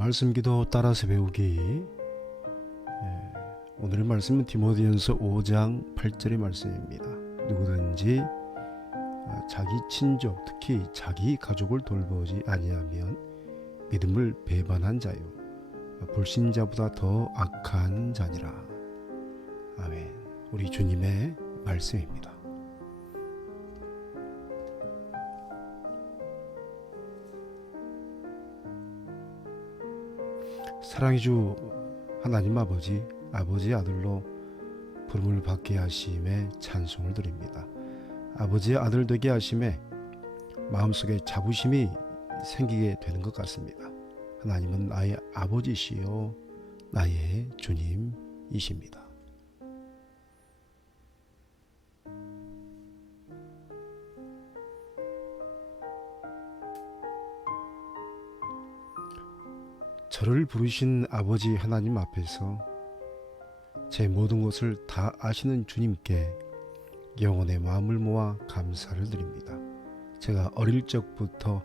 말씀 기도 따라서 배우기. 오늘의 말씀은 디모데전서 5장 8절의 말씀입니다. 누구든지 자기 친족, 특히 자기 가족을 돌보지 아니하면 믿음을 배반한 자요 불신자보다 더 악한 자니라. 아멘. 우리 주님의 말씀입니다. 사랑의 주 하나님 아버지, 아버지의 아들로 부름을 받게 하심에 찬송을 드립니다. 아버지의 아들 되게 하심에 마음속에 자부심이 생기게 되는 것 같습니다. 하나님은 나의 아버지시요 나의 주님이십니다. 저를 부르신 아버지 하나님 앞에서 제 모든 것을 다 아시는 주님께 영혼의 마음을 모아 감사를 드립니다. 제가 어릴 적부터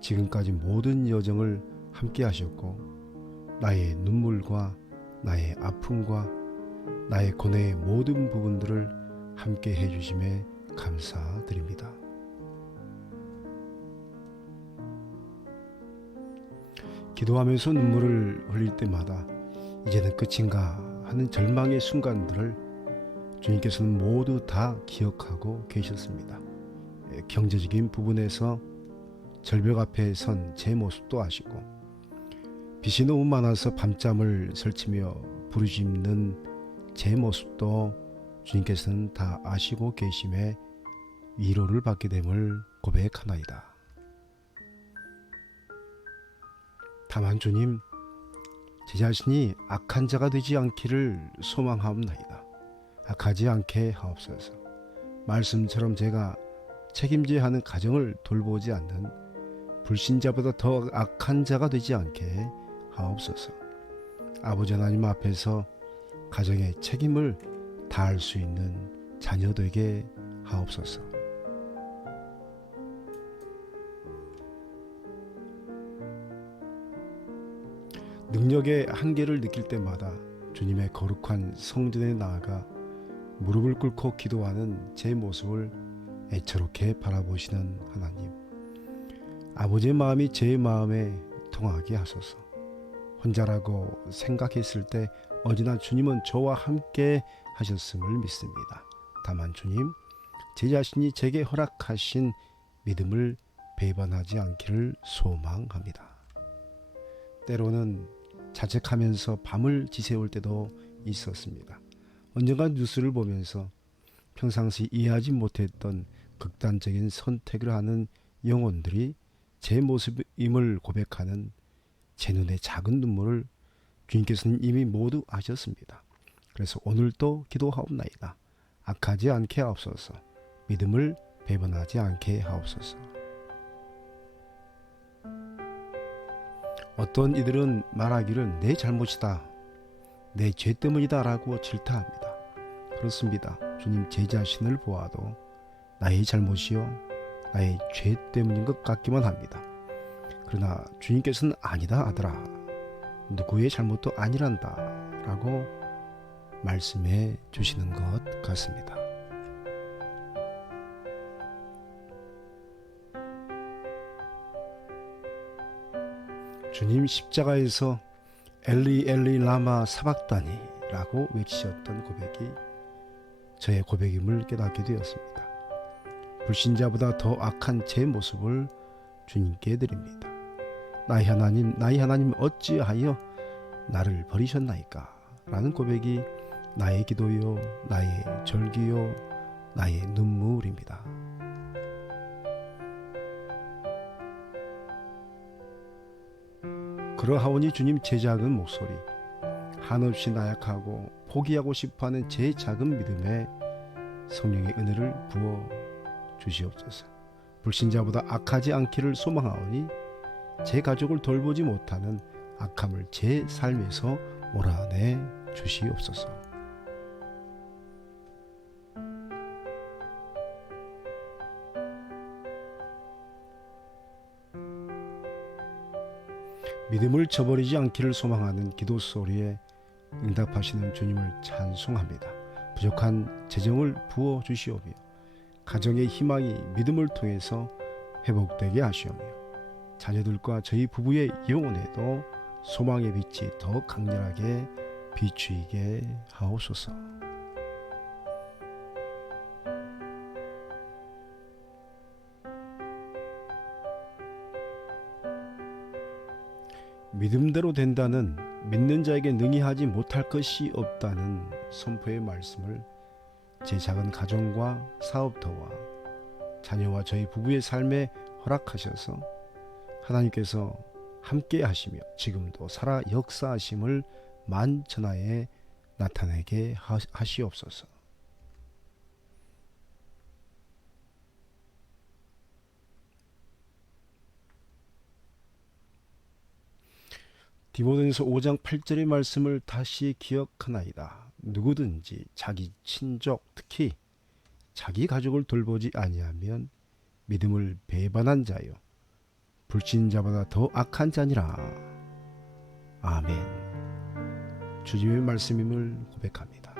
지금까지 모든 여정을 함께 하셨고 나의 눈물과 나의 아픔과 나의 고뇌의 모든 부분들을 함께 해주심에 감사드립니다. 기도하면서 눈물을 흘릴 때마다 이제는 끝인가 하는 절망의 순간들을 주님께서는 모두 다 기억하고 계셨습니다. 경제적인 부분에서 절벽 앞에 선 제 모습도 아시고 빚이 너무 많아서 밤잠을 설치며 부르짖는 제 모습도 주님께서는 다 아시고 계심에 위로를 받게 됨을 고백하나이다. 다만 주님, 제 자신이 악한 자가 되지 않기를 소망하옵나이다. 악하지 않게 하옵소서. 말씀처럼 제가 책임져야 하는 가정을 돌보지 않는 불신자보다 더 악한 자가 되지 않게 하옵소서. 아버지 하나님 앞에서 가정의 책임을 다할 수 있는 자녀 되게 하옵소서. 능력의 한계를 느낄 때마다 주님의 거룩한 성전에 나아가 무릎을 꿇고 기도하는 제 모습을 애처롭게 바라보시는 하나님, 아버지의 마음이 제 마음에 통하게 하소서. 혼자라고 생각했을 때 언제나 주님은 저와 함께 하셨음을 믿습니다. 다만 주님, 제 자신이 제게 허락하신 믿음을 배반하지 않기를 소망합니다. 때로는 자책하면서 밤을 지새울 때도 있었습니다. 언젠가 뉴스를 보면서 평상시 이해하지 못했던 극단적인 선택을 하는 영혼들이 제 모습임을 고백하는 제 눈의 작은 눈물을 주님께서는 이미 모두 아셨습니다. 그래서 오늘도 기도하옵나이다. 악하지 않게 하옵소서. 믿음을 배반하지 않게 하옵소서. 어떤 이들은 말하기를 내 잘못이다, 내 죄 때문이다 라고 질타합니다. 그렇습니다. 주님, 제 자신을 보아도 나의 잘못이요 나의 죄 때문인 것 같기만 합니다. 그러나 주님께서는 아니다 아들아, 누구의 잘못도 아니란다 라고 말씀해 주시는 것 같습니다. 주님 십자가에서 엘리 엘리 라마 사박다니 라고 외치셨던 고백이 저의 고백임을 깨닫게 되었습니다. 불신자보다 더 악한 제 모습을 주님께 드립니다. 나의 하나님 어찌하여 나를 버리셨나이까 라는 고백이 나의 기도요 나의 절기요 나의 눈물입니다. 그러하오니 주님, 제 작은 목소리, 한없이 나약하고 포기하고 싶어하는 제 작은 믿음에 성령의 은혜를 부어 주시옵소서. 불신자보다 악하지 않기를 소망하오니 제 가족을 돌보지 못하는 악함을 제 삶에서 몰아내 주시옵소서. 믿음을 저버리지 않기를 소망하는 기도 소리에 응답하시는 주님을 찬송합니다. 부족한 재정을 부어 주시오며 가정의 희망이 믿음을 통해서 회복되게 하시오며 자녀들과 저희 부부의 영혼에도 소망의 빛이 더 강렬하게 비추이게 하옵소서. 믿음대로 된다는 믿는 자에게 능히 하지 못할 것이 없다는 선포의 말씀을 제 작은 가정과 사업터와 자녀와 저희 부부의 삶에 허락하셔서 하나님께서 함께 하시며 지금도 살아 역사하심을 만천하에 나타내게 하시옵소서. 디모데전서 5장 8절의 말씀을 다시 기억하나이다. 누구든지 자기 친족 특히 자기 가족을 돌보지 아니하면 믿음을 배반한 자요 불신자보다 더 악한 자니라. 아멘. 주님의 말씀임을 고백합니다.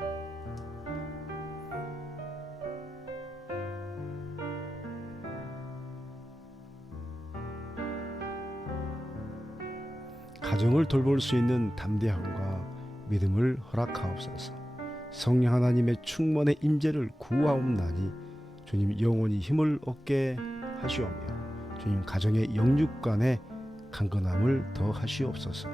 가정을 돌볼 수 있는 담대함과 믿음을 허락하옵소서. 성령 하나님의 충만의 임재를 구하옵나니 주님 영원히 힘을 얻게 하시오며 주님 가정의 영육간의 강건함을 더하시옵소서.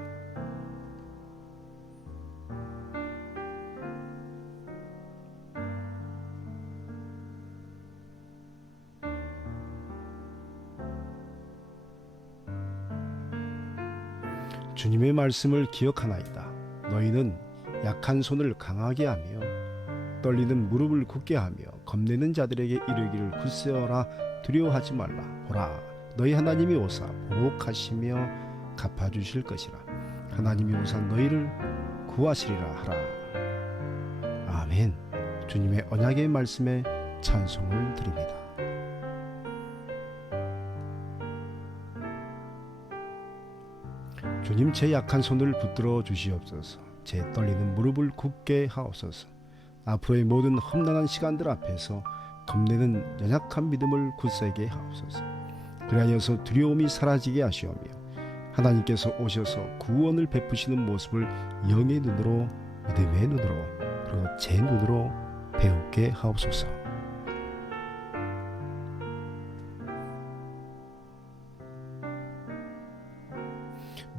주님의 말씀을 기억하나이다. 너희는 약한 손을 강하게 하며 떨리는 무릎을 굳게 하며 겁내는 자들에게 이르기를 굳세어라 두려워하지 말라. 보라 너희 하나님이 오사 보복하시며 갚아주실 것이라. 하나님이 오사 너희를 구하시리라 하라. 아멘. 주님의 언약의 말씀에 찬송을 드립니다. 주님 제 약한 손을 붙들어 주시옵소서. 제 떨리는 무릎을 굳게 하옵소서. 앞으로의 모든 험난한 시간들 앞에서 겁내는 연약한 믿음을 굳세게 하옵소서. 그리하여서 두려움이 사라지게 하시오며 하나님께서 오셔서 구원을 베푸시는 모습을 영의 눈으로 믿음의 눈으로 그리고 제 눈으로 배우게 하옵소서.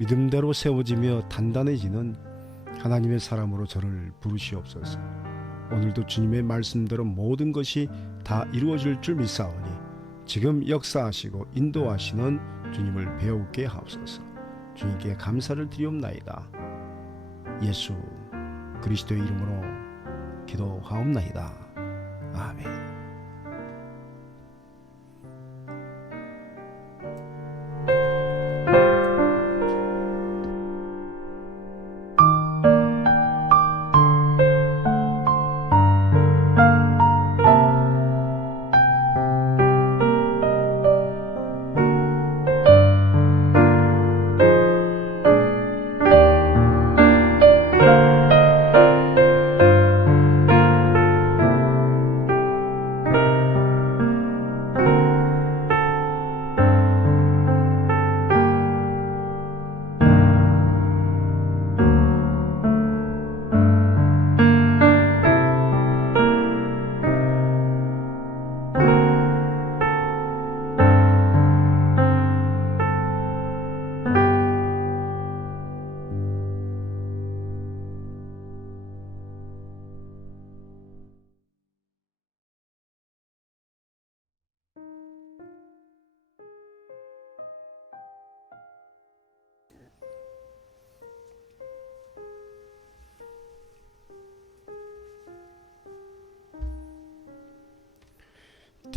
믿음대로 세워지며 단단해지는 하나님의 사람으로 저를 부르시옵소서. 오늘도 주님의 말씀대로 모든 것이 다 이루어질 줄 믿사오니 지금 역사하시고 인도하시는 주님을 배우게 하옵소서. 주님께 감사를 드리옵나이다. 예수 그리스도의 이름으로 기도하옵나이다. 아멘.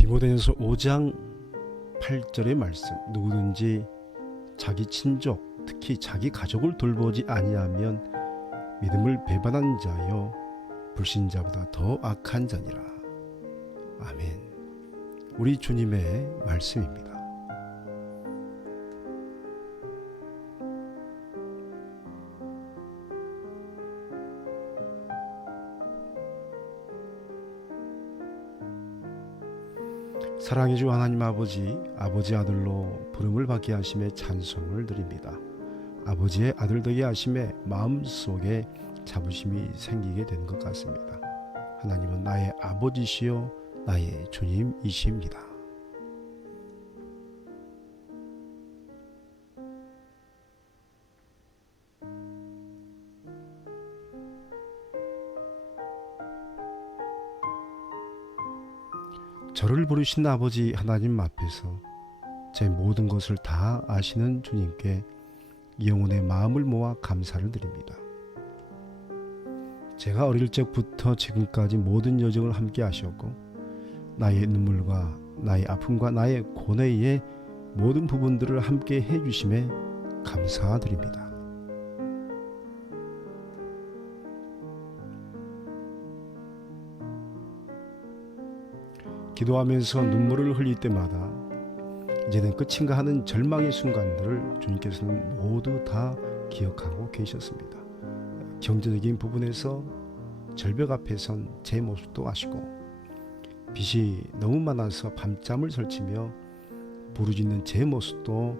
디모데전서 5장 8절의 말씀. 누구든지 자기 친족 특히 자기 가족을 돌보지 아니하면 믿음을 배반한 자여 불신자보다 더 악한 자니라. 아멘. 우리 주님의 말씀입니다. 사랑의 주 하나님 아버지, 아버지 아들로 부름을 받게 하심에 찬송을 드립니다. 아버지의 아들 되게 하심에 마음속에 자부심이 생기게 된 것 같습니다. 하나님은 나의 아버지시요 나의 주님이십니다. 저를 부르신 아버지 하나님 앞에서 제 모든 것을 다 아시는 주님께 영혼의 마음을 모아 감사를 드립니다. 제가 어릴 적부터 지금까지 모든 여정을 함께 하셨고 나의 눈물과 나의 아픔과 나의 고뇌의 모든 부분들을 함께 해주심에 감사드립니다. 기도하면서 눈물을 흘릴 때마다 이제는 끝인가 하는 절망의 순간들을 주님께서는 모두 다 기억하고 계셨습니다. 경제적인 부분에서 절벽 앞에 선 제 모습도 아시고 빚이 너무 많아서 밤잠을 설치며 부르짖는 제 모습도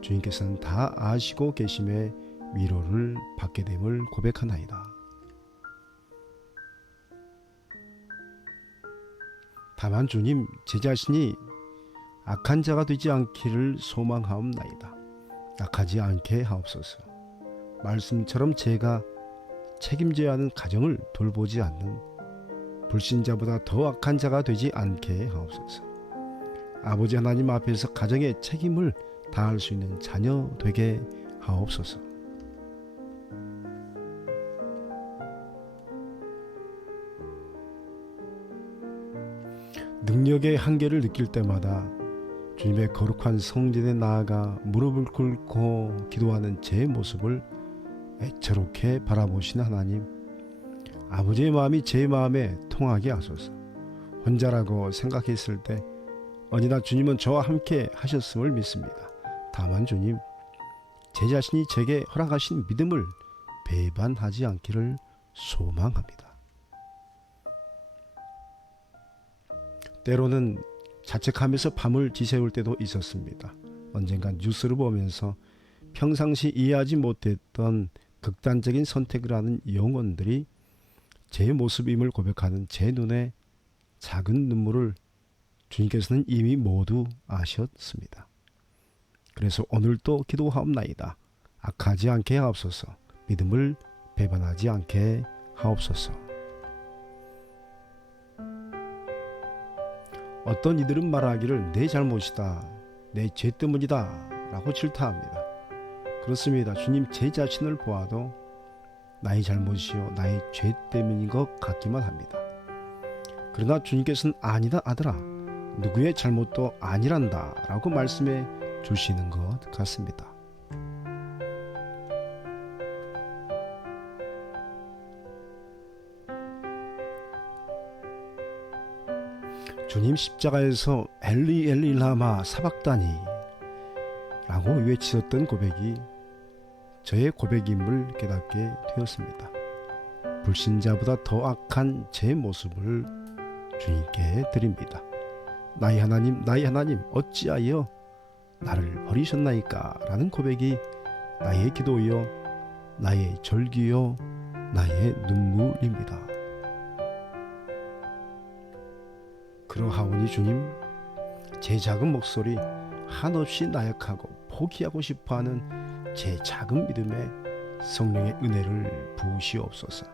주님께서는 다 아시고 계심에 위로를 받게 됨을 고백하나이다. 다만 주님, 제 자신이 악한 자가 되지 않기를 소망하옵나이다. 악하지 않게 하옵소서. 말씀처럼 제가 책임져야 하는 가정을 돌보지 않는 불신자보다 더 악한 자가 되지 않게 하옵소서. 아버지 하나님 앞에서 가정의 책임을 다할 수 있는 자녀 되게 하옵소서. 능력의 한계를 느낄 때마다 주님의 거룩한 성전에 나아가 무릎을 꿇고 기도하는 제 모습을 애처롭게 바라보시는 하나님, 아버지의 마음이 제 마음에 통하게 하소서. 혼자라고 생각했을 때 어디나 주님은 저와 함께 하셨음을 믿습니다. 다만 주님, 제 자신이 제게 허락하신 믿음을 배반하지 않기를 소망합니다. 때로는 자책하면서 밤을 지새울 때도 있었습니다. 언젠간 뉴스를 보면서 평상시 이해하지 못했던 극단적인 선택을 하는 영혼들이 제 모습임을 고백하는 제 눈에 작은 눈물을 주님께서는 이미 모두 아셨습니다. 그래서 오늘도 기도하옵나이다. 악하지 않게 하옵소서. 믿음을 배반하지 않게 하옵소서. 어떤 이들은 말하기를 내 잘못이다, 내 죄 때문이다 라고 질타합니다. 그렇습니다. 주님, 제 자신을 보아도 나의 잘못이요 나의 죄 때문인 것 같기만 합니다. 그러나 주님께서는 아니다 아들아, 누구의 잘못도 아니란다 라고 말씀해 주시는 것 같습니다. 주님 십자가에서 엘리 엘리 라마 사박다니 라고 외치셨던 고백이 저의 고백임을 깨닫게 되었습니다. 불신자보다 더 악한 제 모습을 주님께 드립니다. 나의 하나님, 나의 하나님, 어찌하여 나를 버리셨나이까 라는 고백이 나의 기도요, 나의 절기요, 나의 눈물입니다. 그러하오니 주님, 제 작은 목소리 한없이 나약하고 포기하고 싶어하는 제 작은 믿음에 성령의 은혜를 부으시옵소서.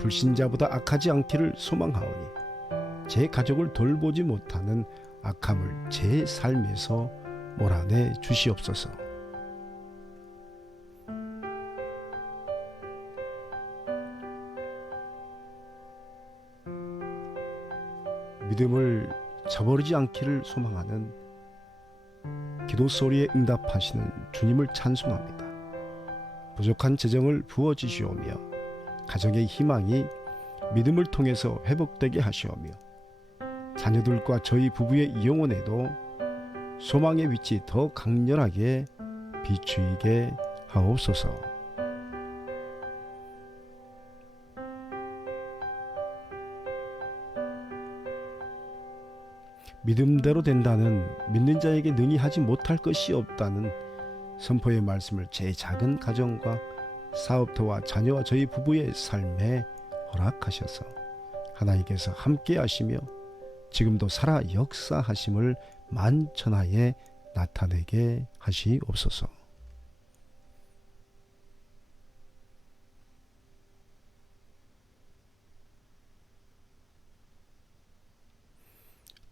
불신자보다 악하지 않기를 소망하오니 제 가족을 돌보지 못하는 악함을 제 삶에서 몰아내 주시옵소서. 믿음을 저버리지 않기를 소망하는 기도 소리에 응답하시는 주님을 찬송합니다. 부족한 재정을 부어주시오며 가정의 희망이 믿음을 통해서 회복되게 하시오며 자녀들과 저희 부부의 영혼에도 소망의 빛이 더 강렬하게 비추이게 하옵소서. 믿음대로 된다는, 믿는 자에게 능히 하지 못할 것이 없다는 선포의 말씀을 제 작은 가정과 사업터와 자녀와 저희 부부의 삶에 허락하셔서 하나님께서 함께 하시며 지금도 살아 역사하심을 만천하에 나타내게 하시옵소서.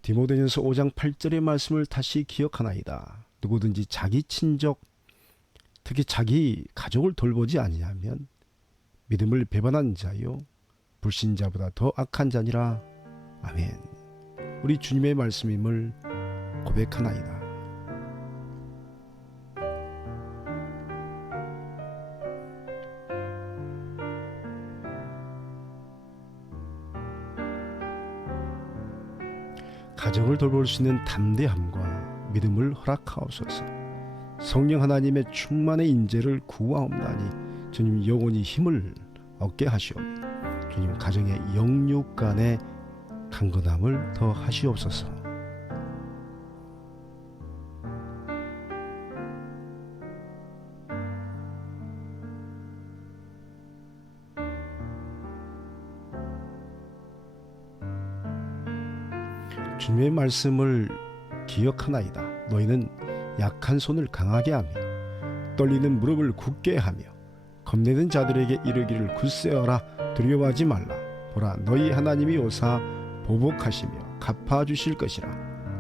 디모데전서 5장 8절의 말씀을 다시 기억하나이다. 누구든지 자기 친족, 특히 자기 가족을 돌보지 아니하면 믿음을 배반한 자요 불신자보다 더 악한 자니라. 아멘. 우리 주님의 말씀임을 고백하나이다. 가정을 돌볼 수 있는 담대함과 믿음을 허락하옵소서. 성령 하나님의 충만의 인재를 구하옵나니 주님 영원히 힘을 얻게 하시오며 주님 가정의 영육 간의 강건함을 더 하시옵소서. 주님의 말씀을 기억하나이다. 너희는 약한 손을 강하게 하며 떨리는 무릎을 굳게 하며 겁내는 자들에게 이르기를 굳세어라, 두려워하지 말라. 보라, 너희 하나님이 오사 보복하시며 갚아주실 것이라.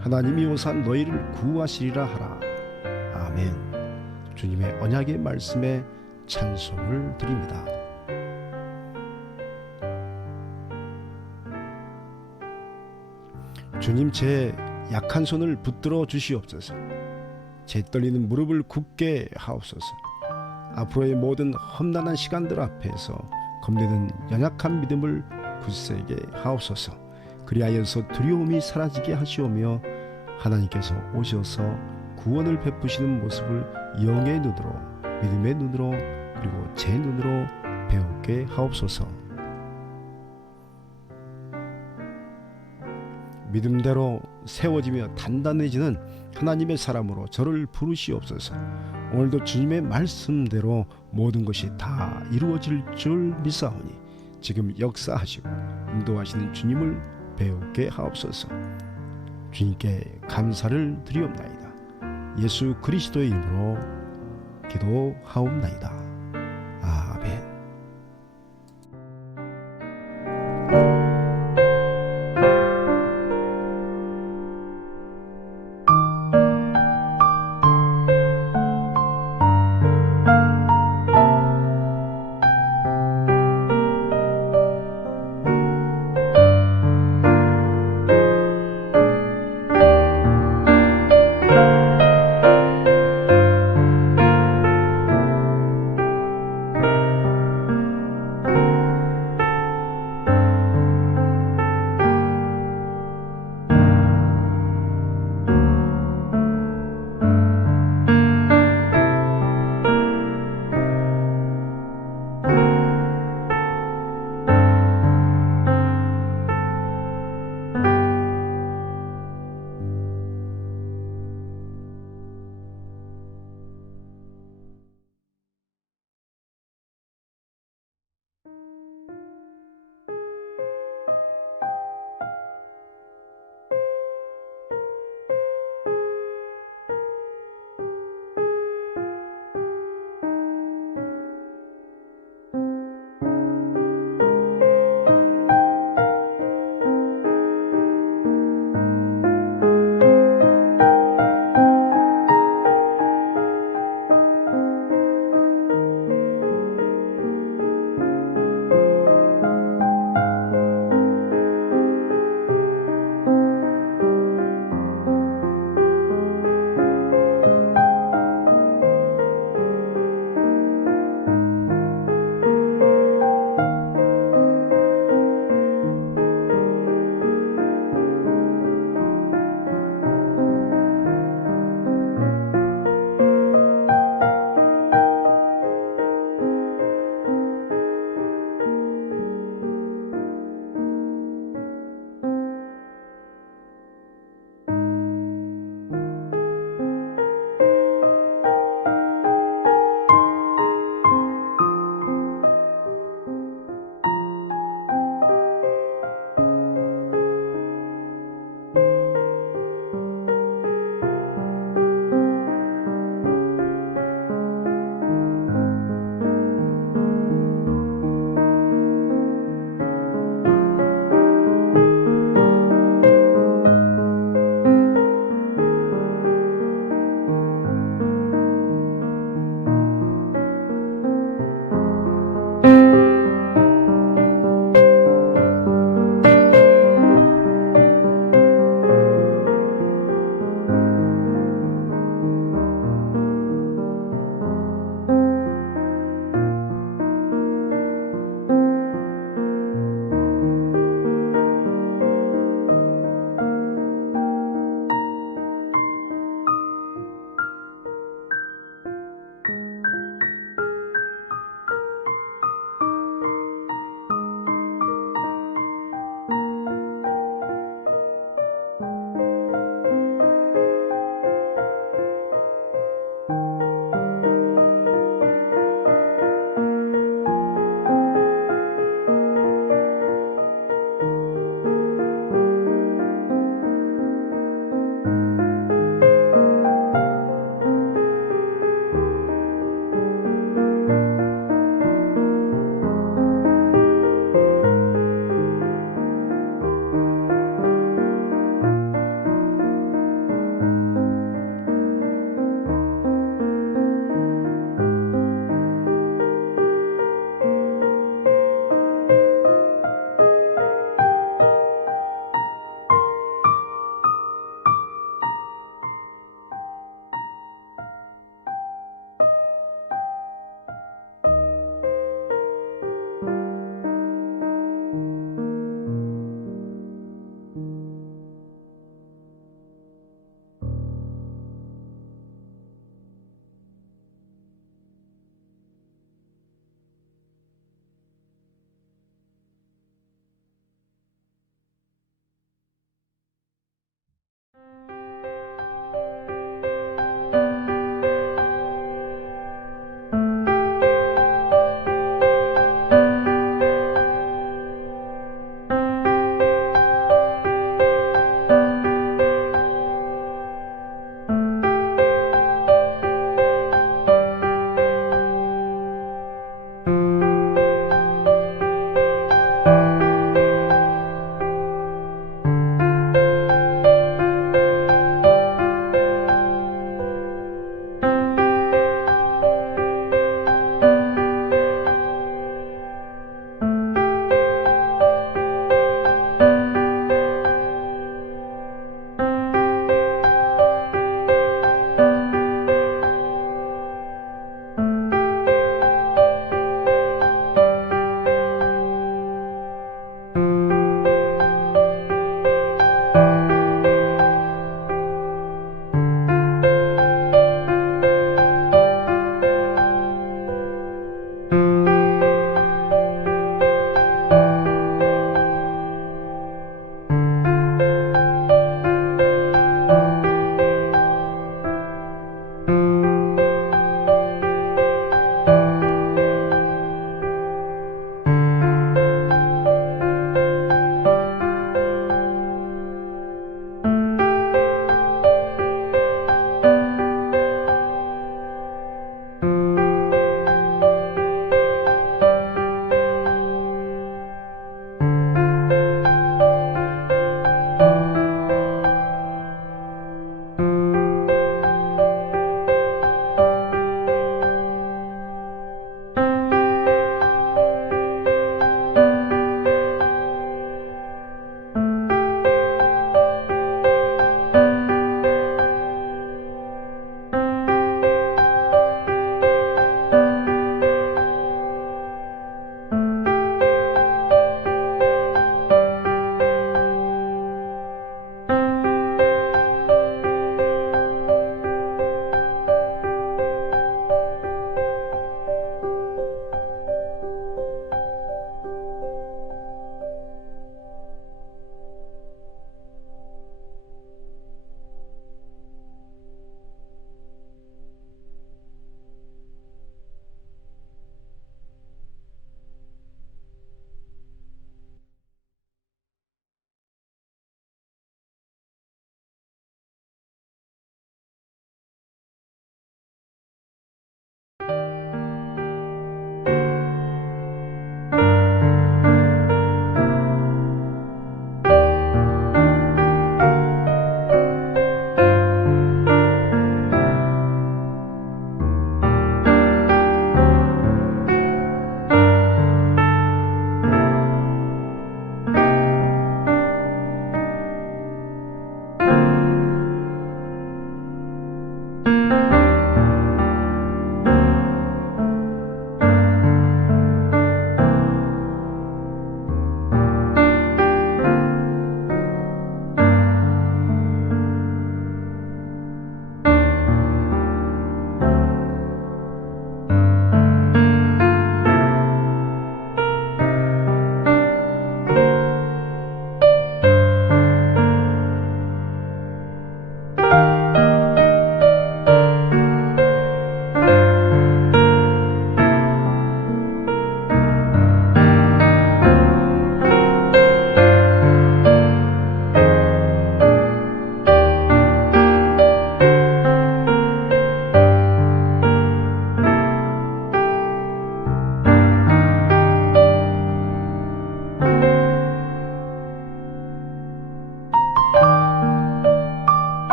하나님이 오사 너희를 구하시리라 하라. 아멘. 주님의 언약의 말씀에 찬송을 드립니다. 주님, 제 약한 손을 붙들어 주시옵소서. 제 떨리는 무릎을 굳게 하옵소서. 앞으로의 모든 험난한 시간들 앞에서 겁내는 연약한 믿음을 굳세게 하옵소서. 그리하여서 두려움이 사라지게 하시오며 하나님께서 오셔서 구원을 베푸시는 모습을 영의 눈으로, 믿음의 눈으로, 그리고 제 눈으로 배우게 하옵소서. 믿음대로 세워지며 단단해지는 하나님의 사람으로 저를 부르시옵소서. 오늘도 주님의 말씀대로 모든 것이 다 이루어질 줄 믿사오니 지금 역사하시고 인도하시는 주님을 배우게 하옵소서. 주님께 감사를 드리옵나이다. 예수 그리스도의 이름으로 기도하옵나이다. 아멘.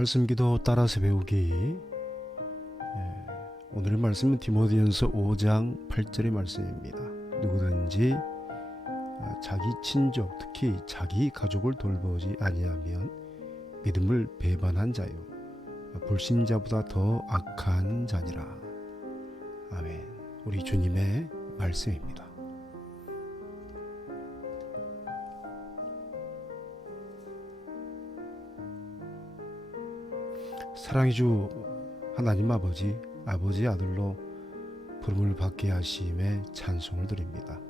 말씀 기도 따라서 배우기. 오늘의 말씀은 디모데전서 5장 8절의 말씀입니다. 누구든지 자기 친족, 특히 자기 가족을 돌보지 아니하면 믿음을 배반한 자요 불신자보다 더 악한 자니라. 아멘. 우리 주님의 말씀입니다. 사랑의 주 하나님 아버지의 아들로 부름을 받게 하심에 찬송을 드립니다.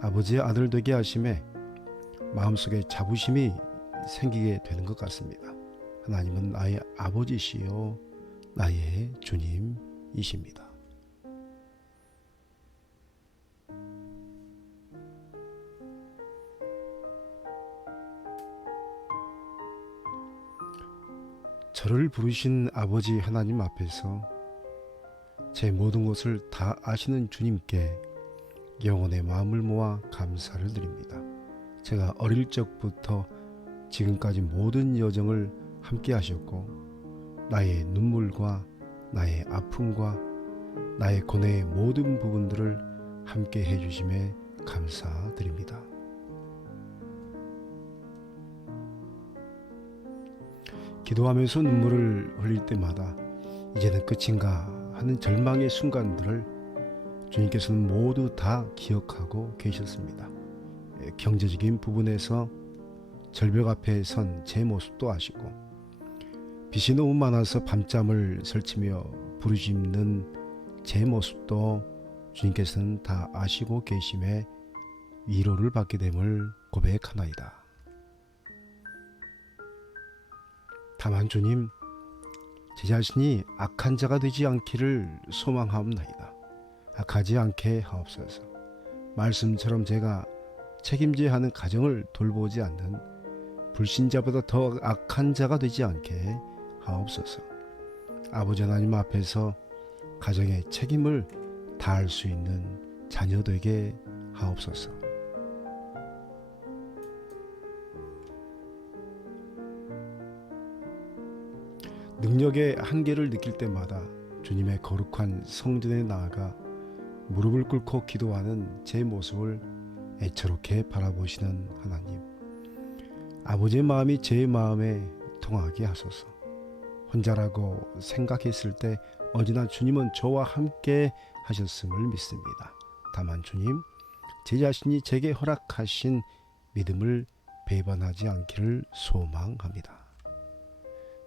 아버지의 아들 되게 하심에 마음속에 자부심이 생기게 되는 것 같습니다. 하나님은 나의 아버지시요 나의 주님이십니다. 저를 부르신 아버지 하나님 앞에서 제 모든 것을 다 아시는 주님께 영혼의 마음을 모아 감사를 드립니다. 제가 어릴 적부터 지금까지 모든 여정을 함께 하셨고 나의 눈물과 나의 아픔과 나의 고뇌의 모든 부분들을 함께 해주심에 감사드립니다. 기도하면서 눈물을 흘릴 때마다 이제는 끝인가 하는 절망의 순간들을 주님께서는 모두 다 기억하고 계셨습니다. 경제적인 부분에서 절벽 앞에 선 제 모습도 아시고 빚이 너무 많아서 밤잠을 설치며 부르짖는 제 모습도 주님께서는 다 아시고 계심에 위로를 받게 됨을 고백하나이다. 다만 주님, 제 자신이 악한 자가 되지 않기를 소망하옵나이다. 악하지 않게 하옵소서. 말씀처럼 제가 책임져야 하는 가정을 돌보지 않는 불신자보다 더 악한 자가 되지 않게 하옵소서. 아버지 하나님 앞에서 가정의 책임을 다할 수 있는 자녀 되게 하옵소서. 능력의 한계를 느낄 때마다 주님의 거룩한 성전에 나아가 무릎을 꿇고 기도하는 제 모습을 애처롭게 바라보시는 하나님, 아버지의 마음이 제 마음에 통하게 하소서. 혼자라고 생각했을 때 언제나 주님은 저와 함께 하셨음을 믿습니다. 다만 주님, 제 자신이 제게 허락하신 믿음을 배반하지 않기를 소망합니다.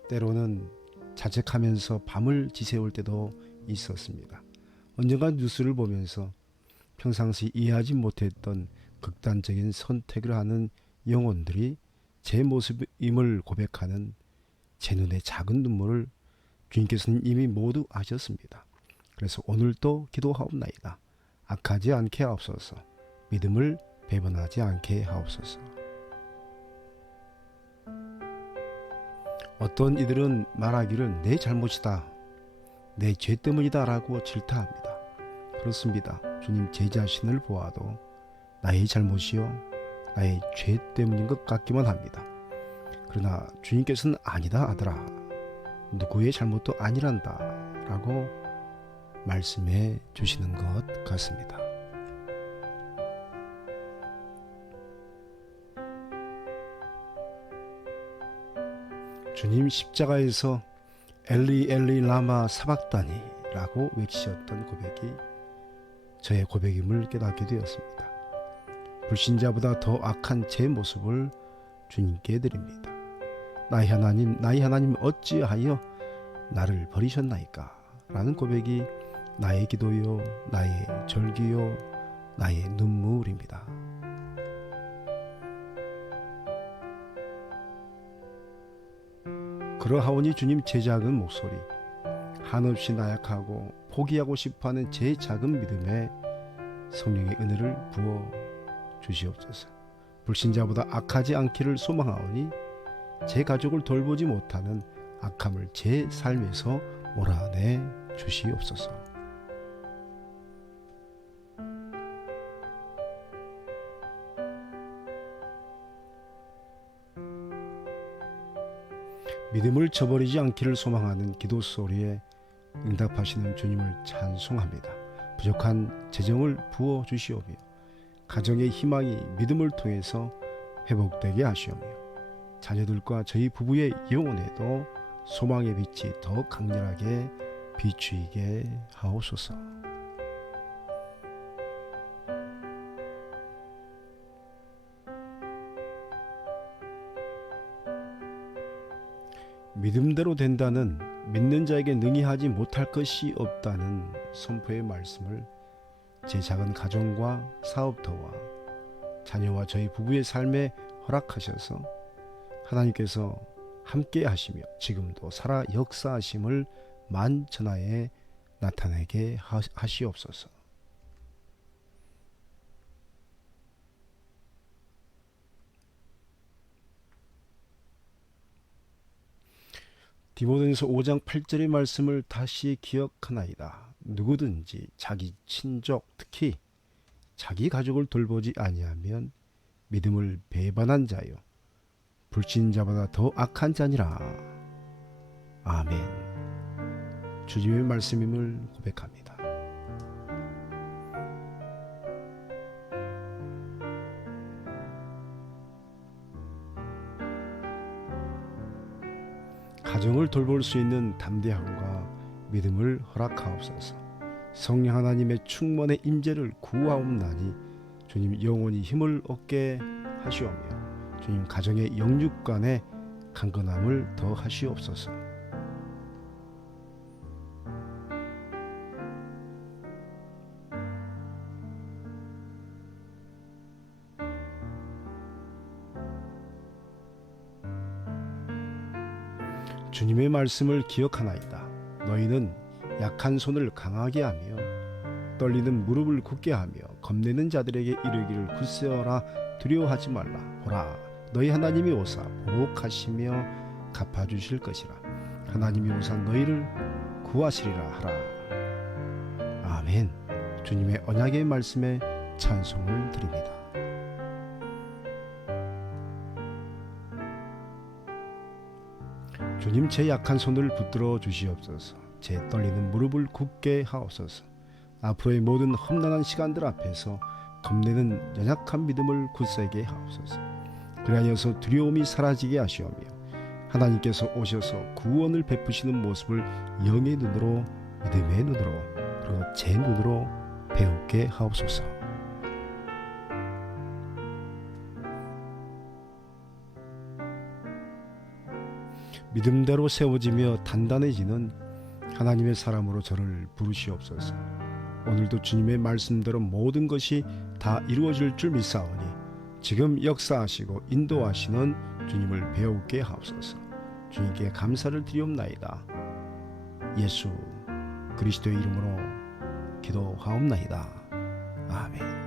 때로는 자책하면서 밤을 지새울 때도 있었습니다. 언젠가 뉴스를 보면서 평상시 이해하지 못했던 극단적인 선택을 하는 영혼들이 제 모습임을 고백하는 제 눈에 작은 눈물을 주님께서는 이미 모두 아셨습니다. 그래서 오늘도 기도하옵나이다. 악하지 않게 하옵소서. 믿음을 배반하지 않게 하옵소서. 어떤 이들은 말하기를 내 잘못이다, 내 죄 때문이다 라고 질타합니다. 그렇습니다. 주님, 제 자신을 보아도 나의 잘못이요 나의 죄 때문인 것 같기만 합니다. 그러나 주님께서는 아니다 아들아, 누구의 잘못도 아니란다 라고 말씀해 주시는 것 같습니다. 주님 십자가에서 엘리 엘리 라마 사박다니 라고 외치셨던 고백이 저의 고백임을 깨닫게 되었습니다. 불신자보다 더 악한 제 모습을 주님께 드립니다. 나의 하나님 어찌하여 나를 버리셨나이까 라는 고백이 나의 기도요 나의 절기요 나의 눈물입니다. 그러하오니 주님, 제 작은 목소리, 한없이 나약하고 포기하고 싶어하는 제 작은 믿음에 성령의 은혜를 부어 주시옵소서. 불신자보다 악하지 않기를 소망하오니 제 가족을 돌보지 못하는 악함을 제 삶에서 몰아내 주시옵소서. 믿음을 저버리지 않기를 소망하는 기도 소리에 응답하시는 주님을 찬송합니다. 부족한 재정을 부어 주시오며 가정의 희망이 믿음을 통해서 회복되게 하시오며 자녀들과 저희 부부의 영혼에도 소망의 빛이 더 강렬하게 비추이게 하옵소서. 믿음대로 된다는 믿는 자에게 능히 하지 못할 것이 없다는 선포의 말씀을 제 작은 가정과 사업터와 자녀와 저희 부부의 삶에 허락하셔서 하나님께서 함께 하시며 지금도 살아 역사하심을 만천하에 나타내게 하시옵소서. 디모데전서 5장 8절의 말씀을 다시 기억하나이다. 누구든지 자기 친족 특히 자기 가족을 돌보지 아니하면 믿음을 배반한 자요 불신자보다 더 악한 자니라. 아멘. 주님의 말씀임을 고백합니다. 가정을 돌볼 수 있는 담대함과 믿음을 허락하옵소서. 성령 하나님의 충만의 임재를 구하옵나니 주님 영원히 힘을 얻게 하시오며 주님 가정의 영육간의 강건함을 더하시옵소서. 주님의 말씀을 기억하나이다. 너희는 약한 손을 강하게 하며 떨리는 무릎을 굳게 하며 겁내는 자들에게 이르기를 굳세어라 두려워하지 말라. 보라 너희 하나님이 오사 보복하시며 갚아주실 것이라. 하나님이 오사 너희를 구하시리라 하라. 아멘. 주님의 언약의 말씀에 찬송을 드립니다. 주님 제 약한 손을 붙들어 주시옵소서. 제 떨리는 무릎을 굳게 하옵소서. 앞으로의 모든 험난한 시간들 앞에서 겁내는 연약한 믿음을 굳세게 하옵소서. 그리하여서 두려움이 사라지게 하시오며 하나님께서 오셔서 구원을 베푸시는 모습을 영의 눈으로 믿음의 눈으로 그리고 제 눈으로 배우게 하옵소서. 믿음대로 세워지며 단단해지는 하나님의 사람으로 저를 부르시옵소서. 오늘도 주님의 말씀대로 모든 것이 다 이루어질 줄 믿사오니 지금 역사하시고 인도하시는 주님을 배우게 하옵소서. 주님께 감사를 드리옵나이다. 예수 그리스도의 이름으로 기도하옵나이다. 아멘.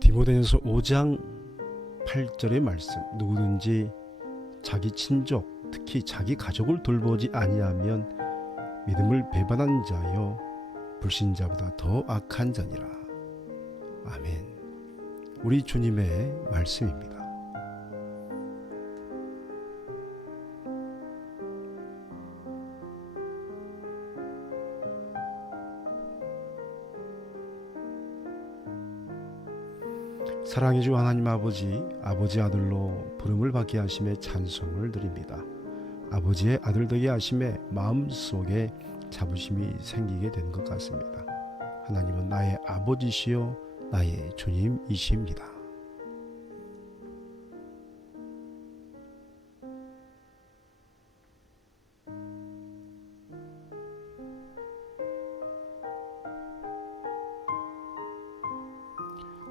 디모데전서 5장 8절의 말씀. 누구든지 자기 친족 특히 자기 가족을 돌보지 아니하면 믿음을 배반한 자여 불신자보다 더 악한 자니라. 아멘. 우리 주님의 말씀입니다. 사랑의 주 하나님 아버지, 아버지 아들로 부름을 받게 하심에 찬송을 드립니다. 아버지의 아들 되게 하심에 마음속에 자부심이 생기게 된 것 같습니다. 하나님은 나의 아버지시요 나의 주님이십니다.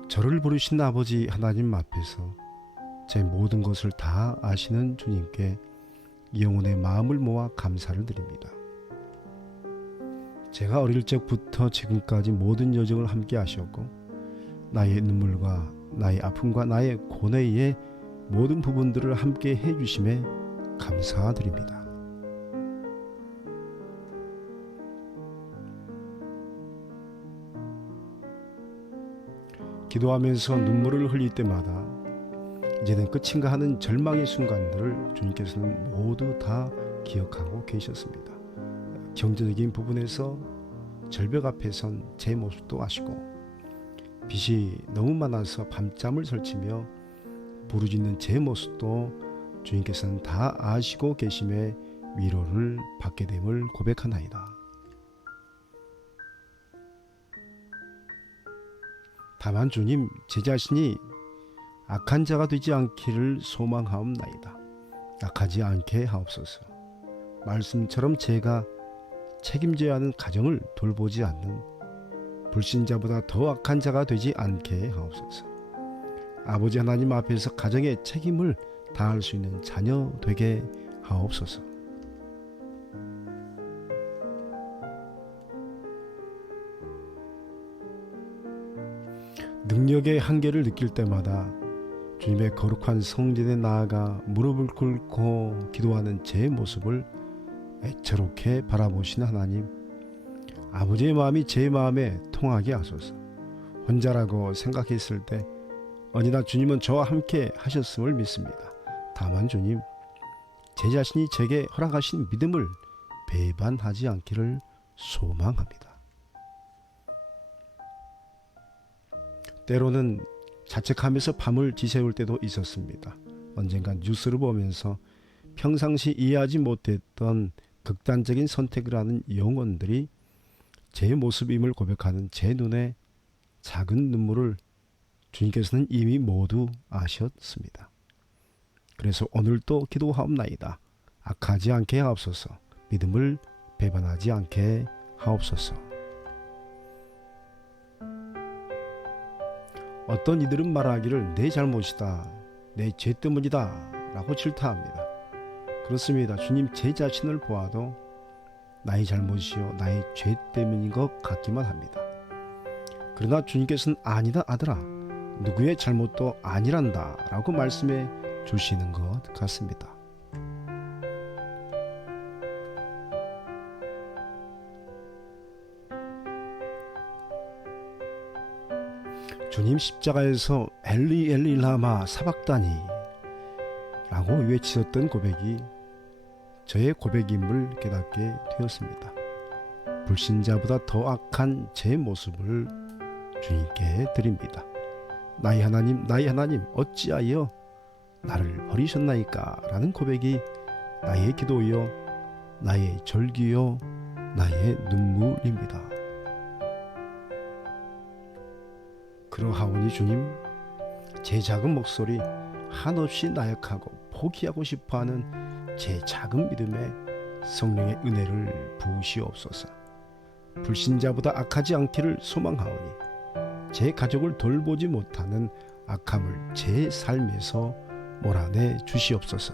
저를 부르신 아버지 하나님 앞에서 제 모든 것을 다 아시는 주님께 영혼의 마음을 모아 감사를 드립니다. 제가 어릴 적부터 지금까지 모든 여정을 함께 하셨고 나의 눈물과 나의 아픔과 나의 고뇌의 모든 부분들을 함께 해주심에 감사드립니다. 기도하면서 눈물을 흘릴 때마다 이제는 끝인가 하는 절망의 순간들을 주님께서는 모두 다 기억하고 계셨습니다. 경제적인 부분에서 절벽 앞에 선 제 모습도 아시고 빚이 너무 많아서 밤잠을 설치며 부르짖는 제 모습도 주님께서는 다 아시고 계심에 위로를 받게 됨을 고백하나이다. 다만 주님, 제 자신이 악한 자가 되지 않기를 소망하옵나이다. 악하지 않게 하옵소서. 말씀처럼 제가 책임져야 하는 가정을 돌보지 않는 불신자보다 더 악한 자가 되지 않게 하옵소서. 아버지 하나님 앞에서 가정의 책임을 다할 수 있는 자녀 되게 하옵소서. 능력의 한계를 느낄 때마다 주님의 거룩한 성전에 나아가 무릎을 꿇고 기도하는 제 모습을 애처롭게 바라보시는 하나님, 아버지의 마음이 제 마음에 통하게 하소서. 혼자라고 생각했을 때 언제나 주님은 저와 함께 하셨음을 믿습니다. 다만 주님, 제 자신이 제게 허락하신 믿음을 배반하지 않기를 소망합니다. 때로는 자책하면서 밤을 지새울 때도 있었습니다. 언젠가 뉴스를 보면서 평상시 이해하지 못했던 극단적인 선택을 하는 영혼들이 제 모습임을 고백하는 제 눈에 작은 눈물을 주님께서는 이미 모두 아셨습니다. 그래서 오늘도 기도하옵나이다. 악하지 않게 하옵소서. 믿음을 배반하지 않게 하옵소서. 어떤 이들은 말하기를 내 잘못이다, 내 죄 때문이다 라고 질타합니다. 그렇습니다. 주님, 제 자신을 보아도 나의 잘못이요 나의 죄 때문인 것 같기만 합니다. 그러나 주님께서는 아니다 아들아, 누구의 잘못도 아니란다 라고 말씀해 주시는 것 같습니다. 주님 십자가에서 엘리 엘리 라마 사박다니 라고 외치셨던 고백이 저의 고백임을 깨닫게 되었습니다. 불신자보다 더 악한 제 모습을 주님께 드립니다. 나의 하나님 어찌하여 나를 버리셨나이까 라는 고백이 나의 기도요 나의 절기요 나의 눈물입니다. 그러하오니 주님, 제 작은 목소리 한없이 나약하고 포기하고 싶어하는 제 작은 믿음에 성령의 은혜를 부으시옵소서. 불신자보다 악하지 않기를 소망하오니 제 가족을 돌보지 못하는 악함을 제 삶에서 몰아내 주시옵소서.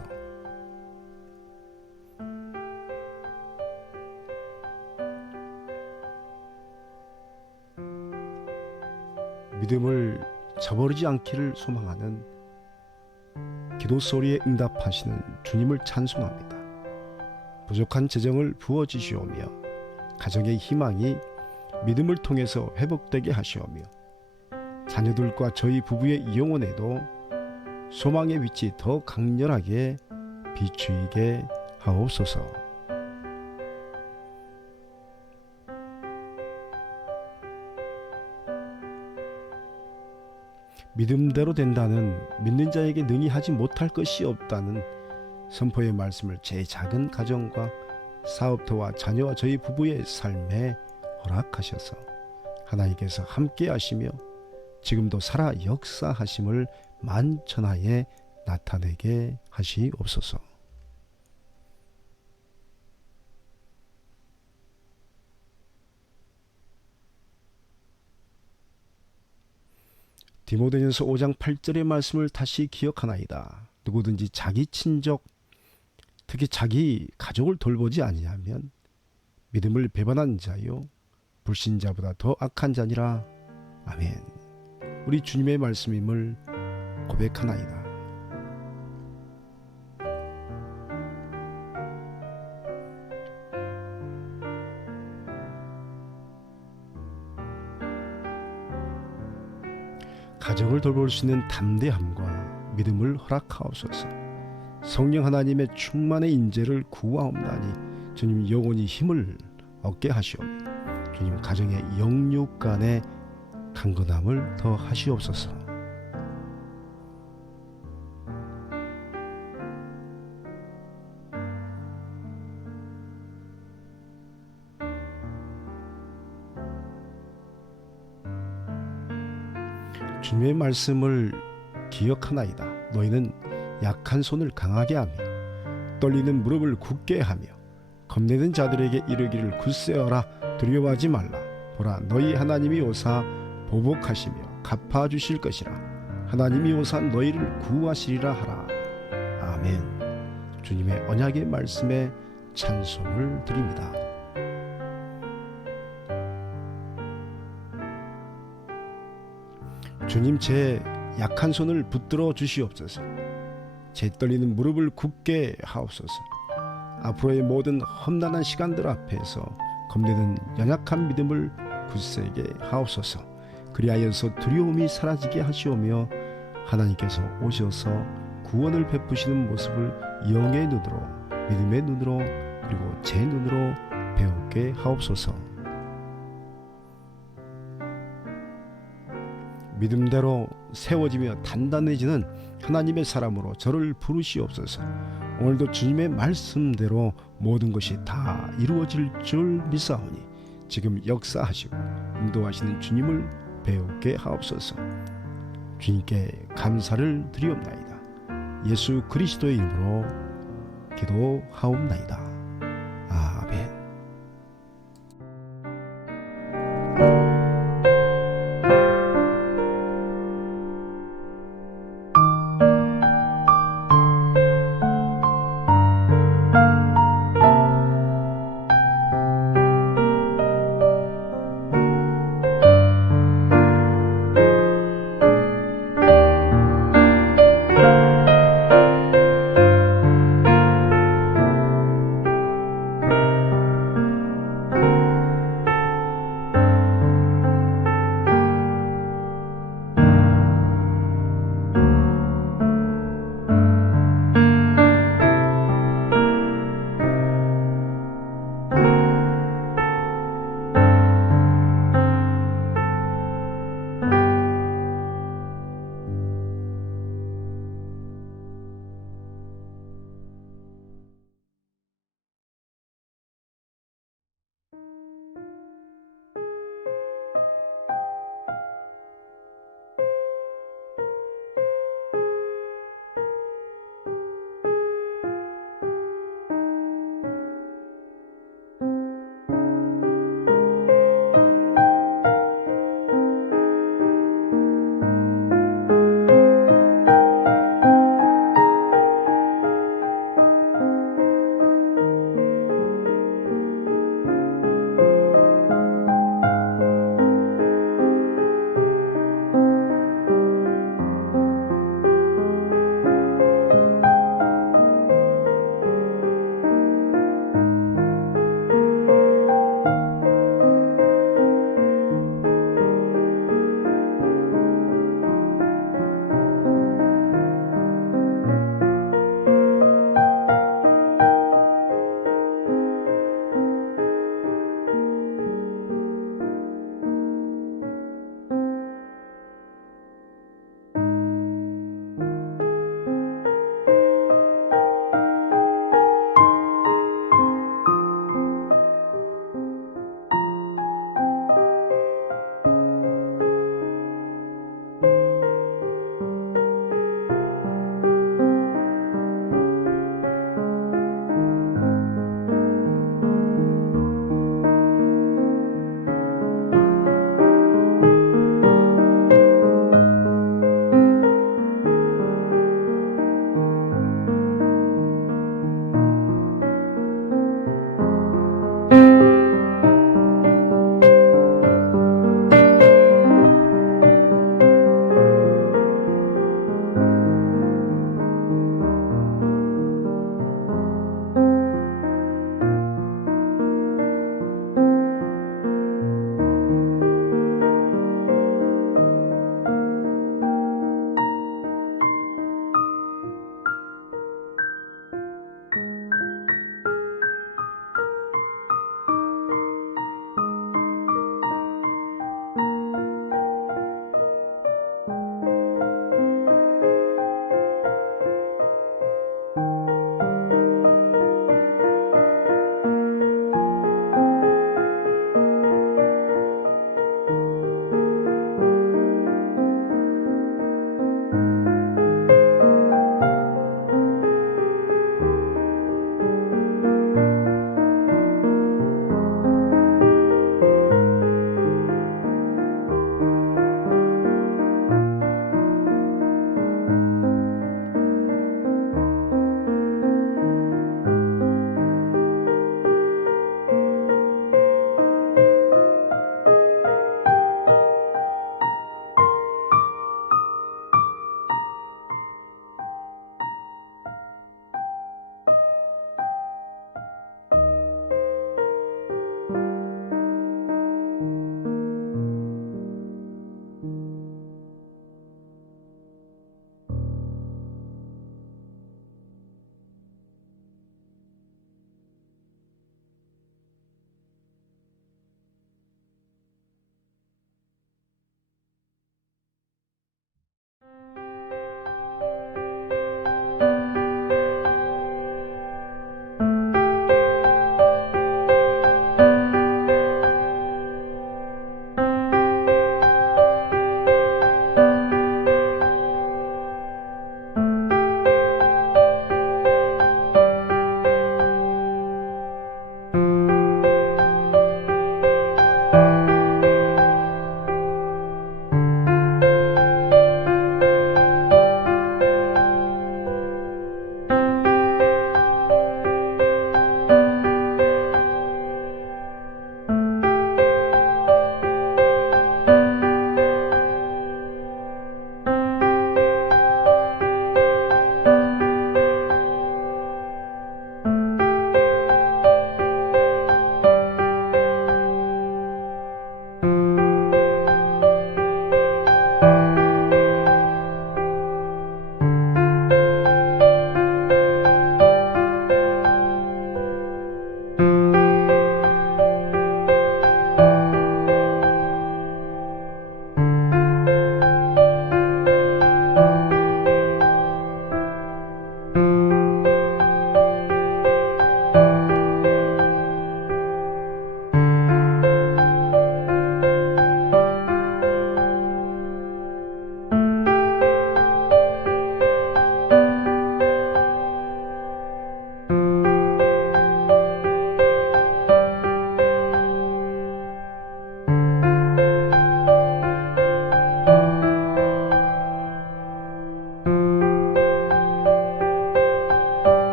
믿음을 저버리지 않기를 소망하는 기도 소리에 응답하시는 주님을 찬송합니다. 부족한 재정을 부어주시오며 가정의 희망이 믿음을 통해서 회복되게 하시오며 자녀들과 저희 부부의 영혼에도 소망의 빛이 더 강렬하게 비추이게 하옵소서. 믿음대로 된다는, 믿는 자에게 능히 하지 못할 것이 없다는 선포의 말씀을 제 작은 가정과 사업터와 자녀와 저희 부부의 삶에 허락하셔서 하나님께서 함께 하시며 지금도 살아 역사하심을 만천하에 나타내게 하시옵소서. 디모데전서 5장 8절의 말씀을 다시 기억하나이다. 누구든지 자기 친족, 특히 자기 가족을 돌보지 아니하면 믿음을 배반한 자요 불신자보다 더 악한 자니라. 아멘. 우리 주님의 말씀임을 고백하나이다. 가정을 돌볼 수 있는 담대함과 믿음을 허락하옵소서. 성령 하나님의 충만의 인재를 구하옵나니 주님 영원히 힘을 얻게 하시오며 주님 가정의 영육 간의 강건함을 더 하시옵소서. 주님의 말씀을 기억하나이다. 너희는 약한 손을 강하게 하며 떨리는 무릎을 굳게 하며 겁내는 자들에게 이르기를 굳세어라, 두려워하지 말라. 보라, 너희 하나님이 오사 보복하시며 갚아주실 것이라. 하나님이 오사 너희를 구하시리라 하라. 아멘. 주님의 언약의 말씀에 찬송을 드립니다. 주님, 제 약한 손을 붙들어 주시옵소서. 제 떨리는 무릎을 굳게 하옵소서. 앞으로의 모든 험난한 시간들 앞에서 겁내는 연약한 믿음을 굳세게 하옵소서. 그리하여서 두려움이 사라지게 하시오며 하나님께서 오셔서 구원을 베푸시는 모습을 영의 눈으로, 믿음의 눈으로, 그리고 제 눈으로 배우게 하옵소서. 믿음대로 세워지며 단단해지는 하나님의 사람으로 저를 부르시옵소서. 오늘도 주님의 말씀대로 모든 것이 다 이루어질 줄 믿사오니 지금 역사하시고 인도하시는 주님을 배우게 하옵소서. 주님께 감사를 드리옵나이다. 예수 그리스도의 이름으로 기도하옵나이다. 아멘.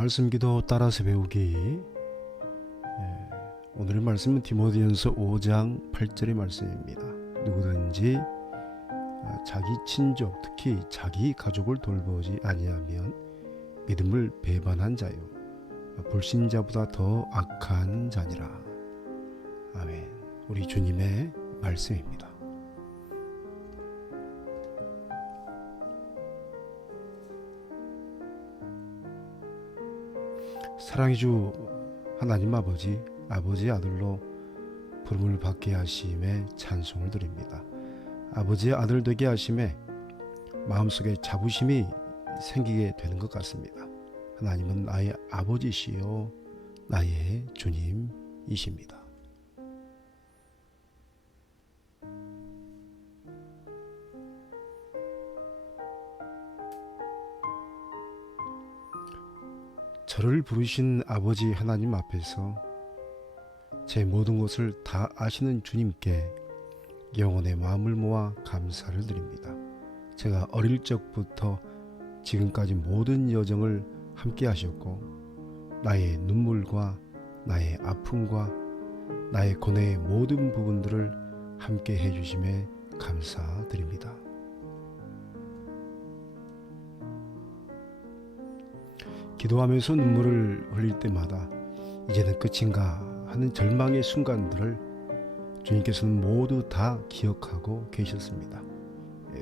말씀 기도 따라서 배우기. 오늘의 말씀은 디모데전서 5장 8절의 말씀입니다. 누구든지 자기 친족 특히 자기 가족을 돌보지 아니하면 믿음을 배반한 자요 불신자보다 더 악한 자니라. 아멘. 우리 주님의 말씀입니다. 사랑의 주 하나님 아버지의 아들로 부름을 받게 하심에 찬송을 드립니다. 아버지의 아들 되게 하심에 마음속에 자부심이 생기게 되는 것 같습니다. 하나님은 나의 아버지시요 나의 주님이십니다. 저를 부르신 아버지 하나님 앞에서 제 모든 것을 다 아시는 주님께 영혼의 마음을 모아 감사를 드립니다. 제가 어릴 적부터 지금까지 모든 여정을 함께 하셨고 나의 눈물과 나의 아픔과 나의 고뇌의 모든 부분들을 함께 해주심에 감사드립니다. 기도하면서 눈물을 흘릴 때마다 이제는 끝인가 하는 절망의 순간들을 주님께서는 모두 다 기억하고 계셨습니다.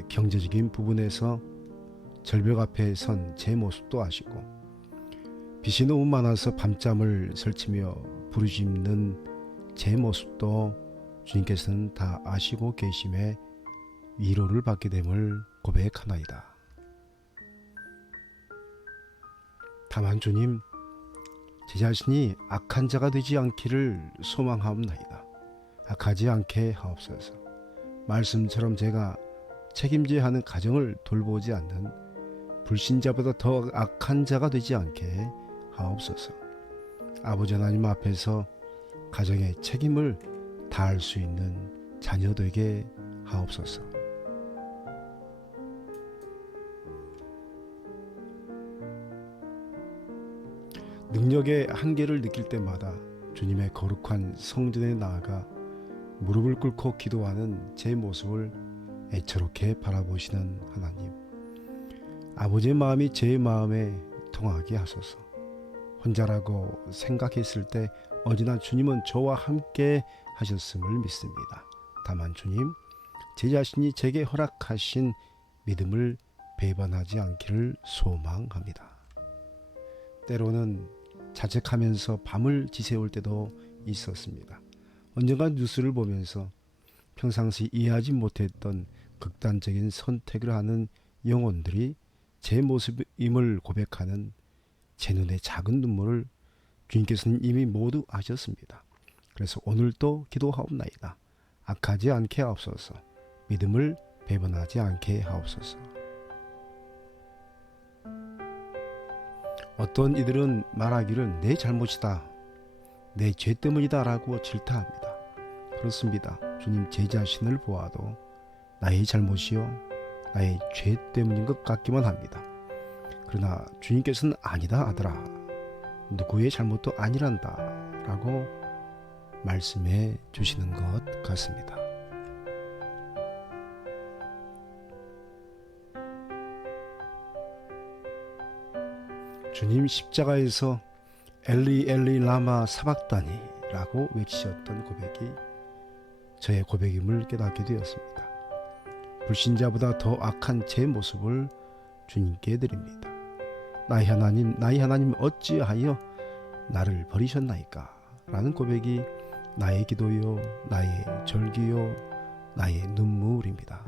경제적인 부분에서 절벽 앞에 선 제 모습도 아시고 빚이 너무 많아서 밤잠을 설치며 부르짖는 제 모습도 주님께서는 다 아시고 계심에 위로를 받게 됨을 고백하나이다. 다만 주님, 제 자신이 악한 자가 되지 않기를 소망하옵나이다. 악하지 않게 하옵소서. 말씀처럼 제가 책임져야 하는 가정을 돌보지 않는 불신자보다 더 악한 자가 되지 않게 하옵소서. 아버지 하나님 앞에서 가정의 책임을 다할 수 있는 자녀 되게 하옵소서. 능력의 한계를 느낄 때마다 주님의 거룩한 성전에 나아가 무릎을 꿇고 기도하는 제 모습을 애처롭게 바라보시는 하나님, 아버지의 마음이 제 마음에 통하게 하소서. 혼자라고 생각했을 때 언제나 주님은 저와 함께 하셨음을 믿습니다. 다만 주님, 제 자신이 제게 허락하신 믿음을 배반하지 않기를 소망합니다. 때로는 자책하면서 밤을 지새울 때도 있었습니다. 언젠가 뉴스를 보면서 평상시 이해하지 못했던 극단적인 선택을 하는 영혼들이 제 모습임을 고백하는 제 눈의 작은 눈물을 주님께서는 이미 모두 아셨습니다. 그래서 오늘도 기도하옵나이다. 악하지 않게 하옵소서. 믿음을 배반하지 않게 하옵소서. 어떤 이들은 말하기를 내 잘못이다, 내 죄 때문이다 라고 질타합니다. 그렇습니다. 주님, 제 자신을 보아도 나의 잘못이요 나의 죄 때문인 것 같기만 합니다. 그러나 주님께서는 아니다 아들아, 누구의 잘못도 아니란다 라고 말씀해 주시는 것 같습니다. 주님 십자가에서 엘리 엘리 라마 사박다니 라고 외치셨던 고백이 저의 고백임을 깨닫게 되었습니다. 불신자보다 더 악한 제 모습을 주님께 드립니다. 나의 하나님 어찌하여 나를 버리셨나이까 라는 고백이 나의 기도요 나의 절기요 나의 눈물입니다.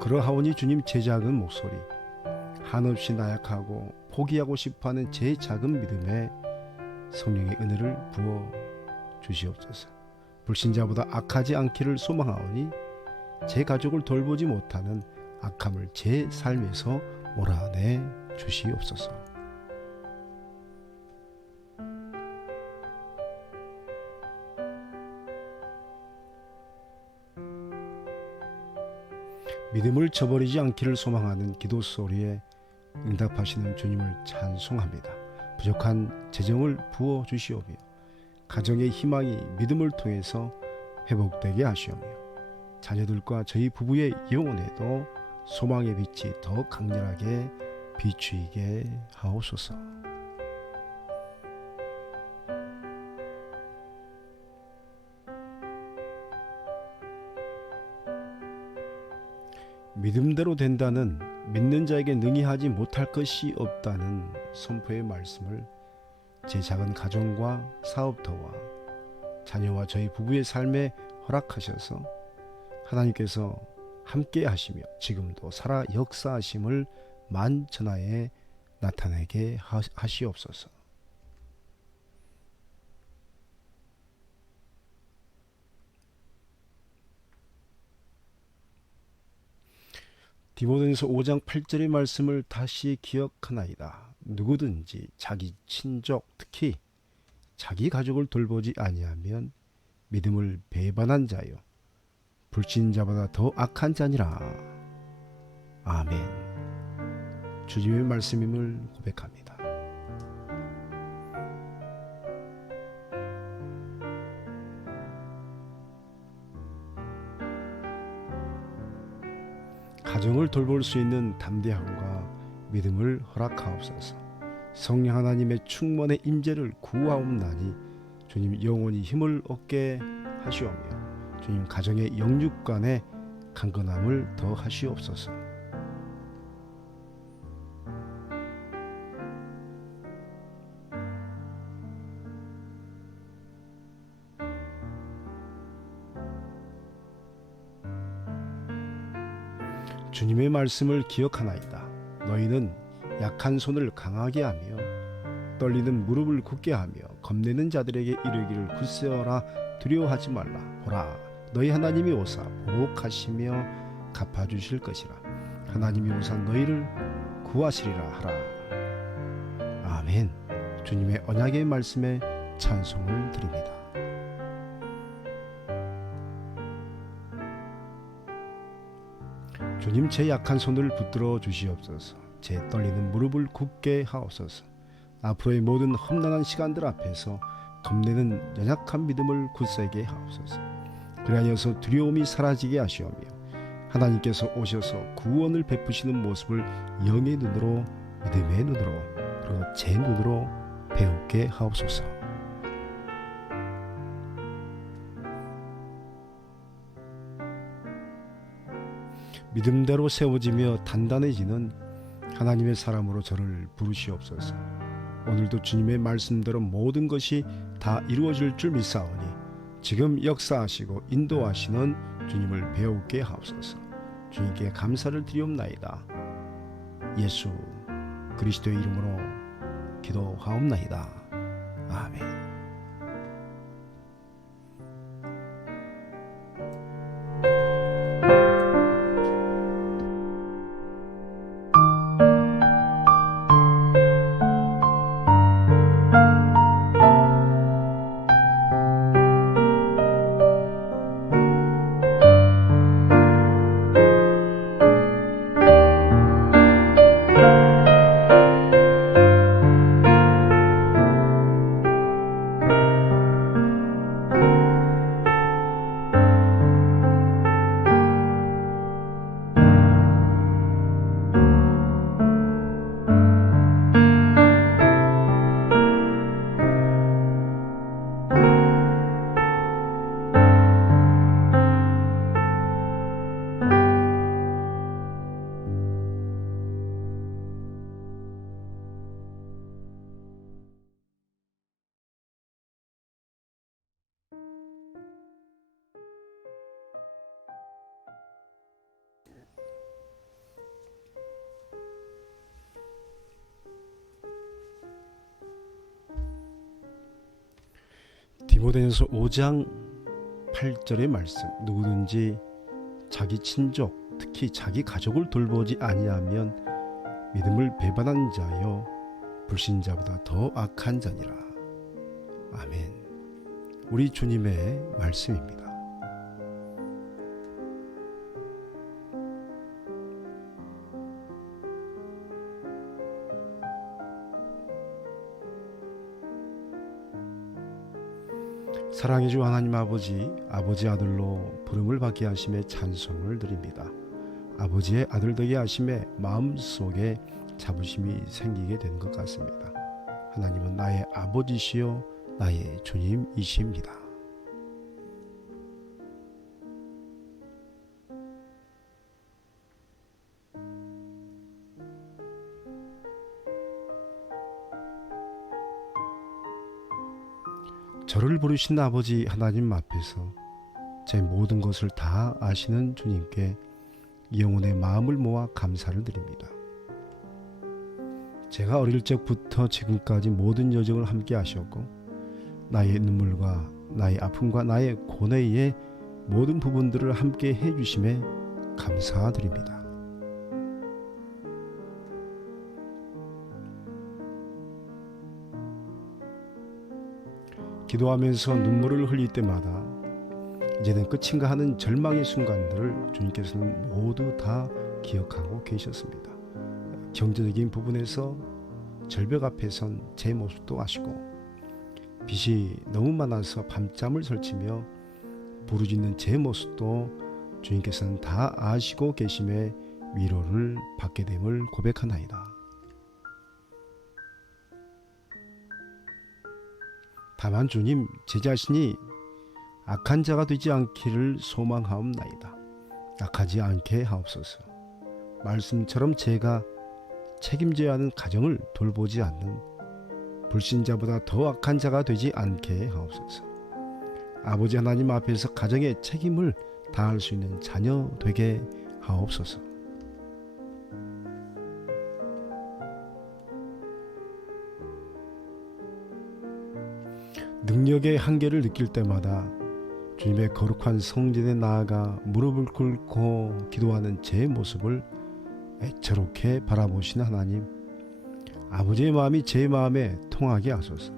그러하오니 주님, 제 작은 목소리, 한없이 나약하고 포기하고 싶어하는 제 작은 믿음에 성령의 은혜를 부어 주시옵소서. 불신자보다 악하지 않기를 소망하오니 제 가족을 돌보지 못하는 악함을 제 삶에서 몰아내 주시옵소서. 믿음을 저버리지 않기를 소망하는 기도 소리에 응답하시는 주님을 찬송합니다. 부족한 재정을 부어 주시오며 가정의 희망이 믿음을 통해서 회복되게 하시오며 자녀들과 저희 부부의 영혼에도 소망의 빛이 더 강렬하게 비추이게 하옵소서. 믿음대로 된다는, 믿는 자에게 능히 하지 못할 것이 없다는 선포의 말씀을 제 작은 가정과 사업터와 자녀와 저희 부부의 삶에 허락하셔서 하나님께서 함께 하시며 지금도 살아 역사하심을 만천하에 나타내게 하시옵소서. 디모데전서 5장 8절의 말씀을 다시 기억하나이다. 누구든지 자기 친족, 특히 자기 가족을 돌보지 아니하면 믿음을 배반한 자요 불신자보다 더 악한 자니라. 아멘. 주님의 말씀임을 고백합니다. 가정을 돌볼 수 있는 담대함과 믿음을 허락하옵소서. 성령 하나님의 충만의 임재를 구하옵나니 주님 영원히 힘을 얻게 하시오며 주님 가정의 영육간의 강건함을 더하시옵소서. 주님의 말씀을 기억하나이다. 너희는 약한 손을 강하게 하며 떨리는 무릎을 굳게 하며 겁내는 자들에게 이르기를 굳세어라 두려워하지 말라. 보라 너희 하나님이 오사 보복하시며 갚아주실 것이라. 하나님이 오사 너희를 구하시리라 하라. 아멘. 주님의 언약의 말씀에 찬송을 드립니다. 주님 제 약한 손을 붙들어 주시옵소서. 제 떨리는 무릎을 굳게 하옵소서. 앞으로의 모든 험난한 시간들 앞에서 겁내는 연약한 믿음을 굳세게 하옵소서. 그리하여서 두려움이 사라지게 하시오며 하나님께서 오셔서 구원을 베푸시는 모습을 영의 눈으로, 믿음의 눈으로, 그리고 제 눈으로 배우게 하옵소서. 믿음대로 세워지며 단단해지는 하나님의 사람으로 저를 부르시옵소서. 오늘도 주님의 말씀대로 모든 것이 다 이루어질 줄 믿사오니 지금 역사하시고 인도하시는 주님을 배우게 하옵소서. 주님께 감사를 드리옵나이다. 예수 그리스도의 이름으로 기도하옵나이다. 아멘. 디모데전서 5장 8절의 말씀. 누구든지 자기 친족, 특히 자기 가족을 돌보지 아니하면 믿음을 배반한 자여 불신자보다 더 악한 자니라. 아멘. 우리 주님의 말씀입니다. 사랑의 주 하나님 아버지, 아버지 아들로 부름을 받게 하심에 찬송을 드립니다. 아버지의 아들 되게 하심에 마음속에 자부심이 생기게 된 것 같습니다. 하나님은 나의 아버지시요 나의 주님이십니다. 저를 부르신 아버지 하나님 앞에서 제 모든 것을 다 아시는 주님께 영혼의 마음을 모아 감사를 드립니다. 제가 어릴 적부터 지금까지 모든 여정을 함께 하셨고 나의 눈물과 나의 아픔과 나의 고뇌의 모든 부분들을 함께 해주심에 감사드립니다. 기도하면서 눈물을 흘릴 때마다 이제는 끝인가 하는 절망의 순간들을 주님께서는 모두 다 기억하고 계셨습니다. 경제적인 부분에서 절벽 앞에 선 제 모습도 아시고 빚이 너무 많아서 밤잠을 설치며 부르짖는 제 모습도 주님께서는 다 아시고 계심에 위로를 받게 됨을 고백하나이다. 다만 주님, 제 자신이 악한 자가 되지 않기를 소망하옵나이다. 악하지 않게 하옵소서. 말씀처럼 제가 책임져야 하는 가정을 돌보지 않는 불신자보다 더 악한 자가 되지 않게 하옵소서. 아버지 하나님 앞에서 가정의 책임을 다할 수 있는 자녀 되게 하옵소서. 능력의 한계를 느낄 때마다 주님의 거룩한 성전에 나아가 무릎을 꿇고 기도하는 제 모습을 애처롭게 바라보시는 하나님, 아버지의 마음이 제 마음에 통하게 하소서.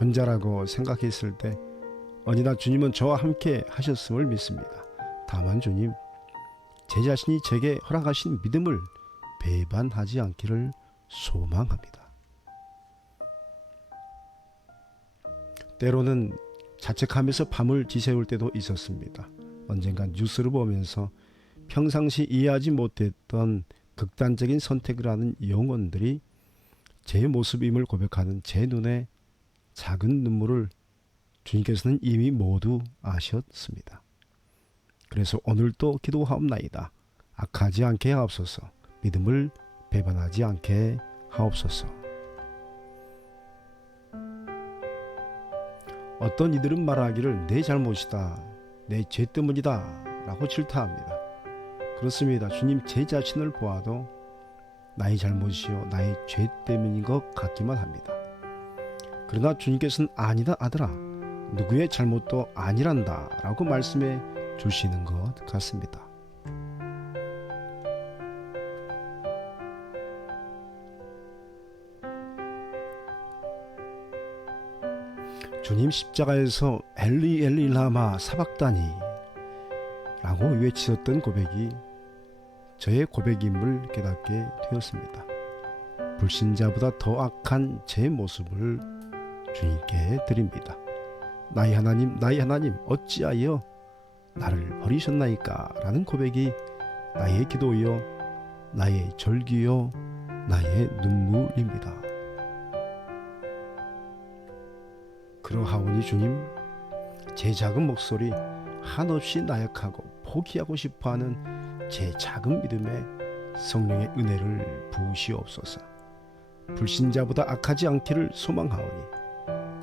혼자라고 생각했을 때 어디나 주님은 저와 함께 하셨음을 믿습니다. 다만 주님, 제 자신이 제게 허락하신 믿음을 배반하지 않기를 소망합니다. 때로는 자책하면서 밤을 지새울 때도 있었습니다. 언젠간 뉴스를 보면서 평상시 이해하지 못했던 극단적인 선택을 하는 영혼들이 제 모습임을 고백하는 제 눈에 작은 눈물을 주님께서는 이미 모두 아셨습니다. 그래서 오늘도 기도하옵나이다. 악하지 않게 하옵소서. 믿음을 배반하지 않게 하옵소서. 어떤 이들은 말하기를 내 잘못이다, 내 죄 때문이다 라고 질타합니다. 그렇습니다. 주님, 제 자신을 보아도 나의 잘못이요 나의 죄 때문인 것 같기만 합니다. 그러나 주님께서는 아니다 아들아, 누구의 잘못도 아니란다 라고 말씀해 주시는 것 같습니다. 주님 십자가에서 엘리 엘리 라마 사박다니 라고 외치셨던 고백이 저의 고백임을 깨닫게 되었습니다. 불신자보다 더 악한 제 모습을 주님께 드립니다. 나의 하나님, 나의 하나님, 어찌하여 나를 버리셨나이까? 라는 고백이 나의 기도요, 나의 절기요, 나의 눈물입니다. 그러하오니 주님, 제 작은 목소리 한없이 나약하고 포기하고 싶어하는 제 작은 믿음에 성령의 은혜를 부으시옵소서. 불신자보다 악하지 않기를 소망하오니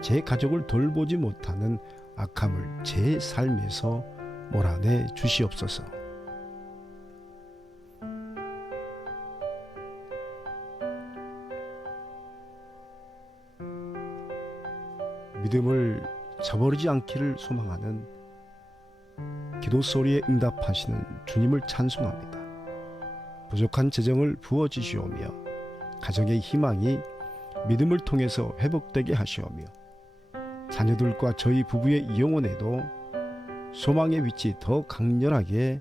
제 가족을 돌보지 못하는 악함을 제 삶에서 몰아내 주시옵소서. 믿음을 저버리지 않기를 소망하는 기도 소리에 응답하시는 주님을 찬송합니다. 부족한 재정을 부어주시오며 가정의 희망이 믿음을 통해서 회복되게 하시오며 자녀들과 저희 부부의 영혼에도 소망의 빛이 더 강렬하게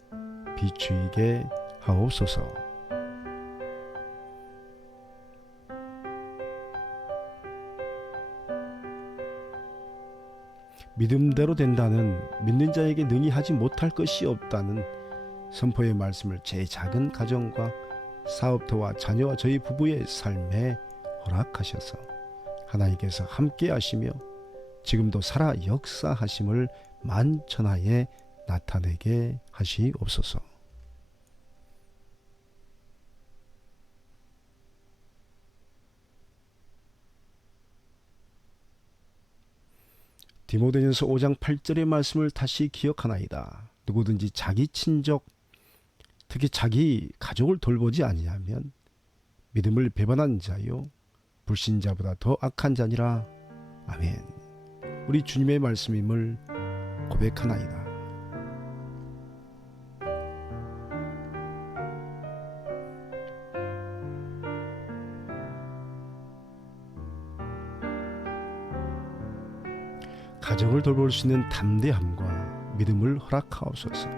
비추이게 하옵소서. 믿음대로 된다는 믿는 자에게 능히 하지 못할 것이 없다는 선포의 말씀을 제 작은 가정과 사업터와 자녀와 저희 부부의 삶에 허락하셔서 하나님께서 함께 하시며 지금도 살아 역사하심을 만천하에 나타내게 하시옵소서. 디모데전서 5장 8절의 말씀을 다시 기억하나이다. 누구든지 자기 친족, 특히 자기 가족을 돌보지 아니하면 믿음을 배반한 자요 불신자보다 더 악한 자니라. 아멘. 우리 주님의 말씀임을 고백하나이다. 가정을 돌볼 수 있는 담대함과 믿음을 허락하옵소서.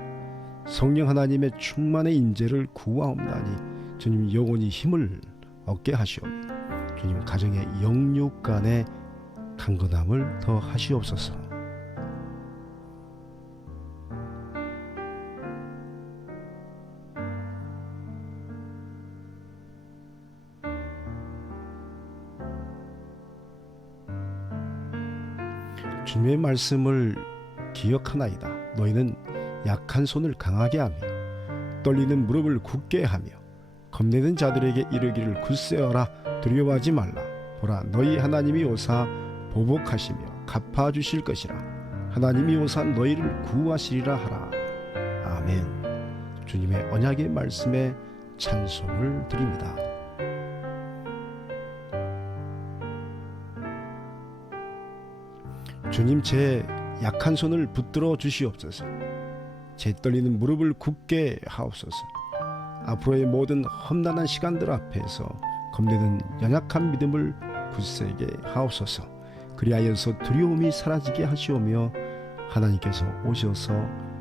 성령 하나님의 충만의 인재를 구하옵나니 주님 영원히 힘을 얻게 하시오며 주님 가정의 영육 간의 강건함을 더 하시옵소서. 주님의 말씀을 기억하나이다. 너희는 약한 손을 강하게 하며 떨리는 무릎을 굳게 하며 겁내는 자들에게 이르기를 굳세어라 두려워하지 말라. 보라 너희 하나님이 오사 보복하시며 갚아주실 것이라. 하나님이 오사 너희를 구하시리라 하라. 아멘. 주님의 언약의 말씀에 찬송을 드립니다. 주님 제 약한 손을 붙들어 주시옵소서. 제 떨리는 무릎을 굳게 하옵소서. 앞으로의 모든 험난한 시간들 앞에서 겁내는 연약한 믿음을 굳세게 하옵소서. 그리하여서 두려움이 사라지게 하시오며 하나님께서 오셔서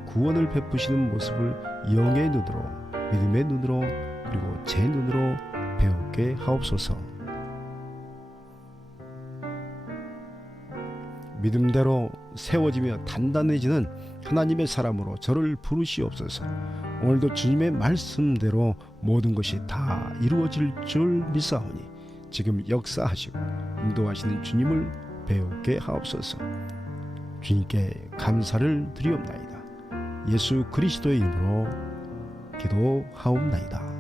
구원을 베푸시는 모습을 영의 눈으로 믿음의 눈으로 그리고 제 눈으로 배우게 하옵소서. 믿음대로 세워지며 단단해지는 하나님의 사람으로 저를 부르시옵소서. 오늘도 주님의 말씀대로 모든 것이 다 이루어질 줄 믿사오니 지금 역사하시고 인도하시는 주님을 배우게 하옵소서. 주님께 감사를 드리옵나이다. 예수 그리스도의 이름으로 기도하옵나이다.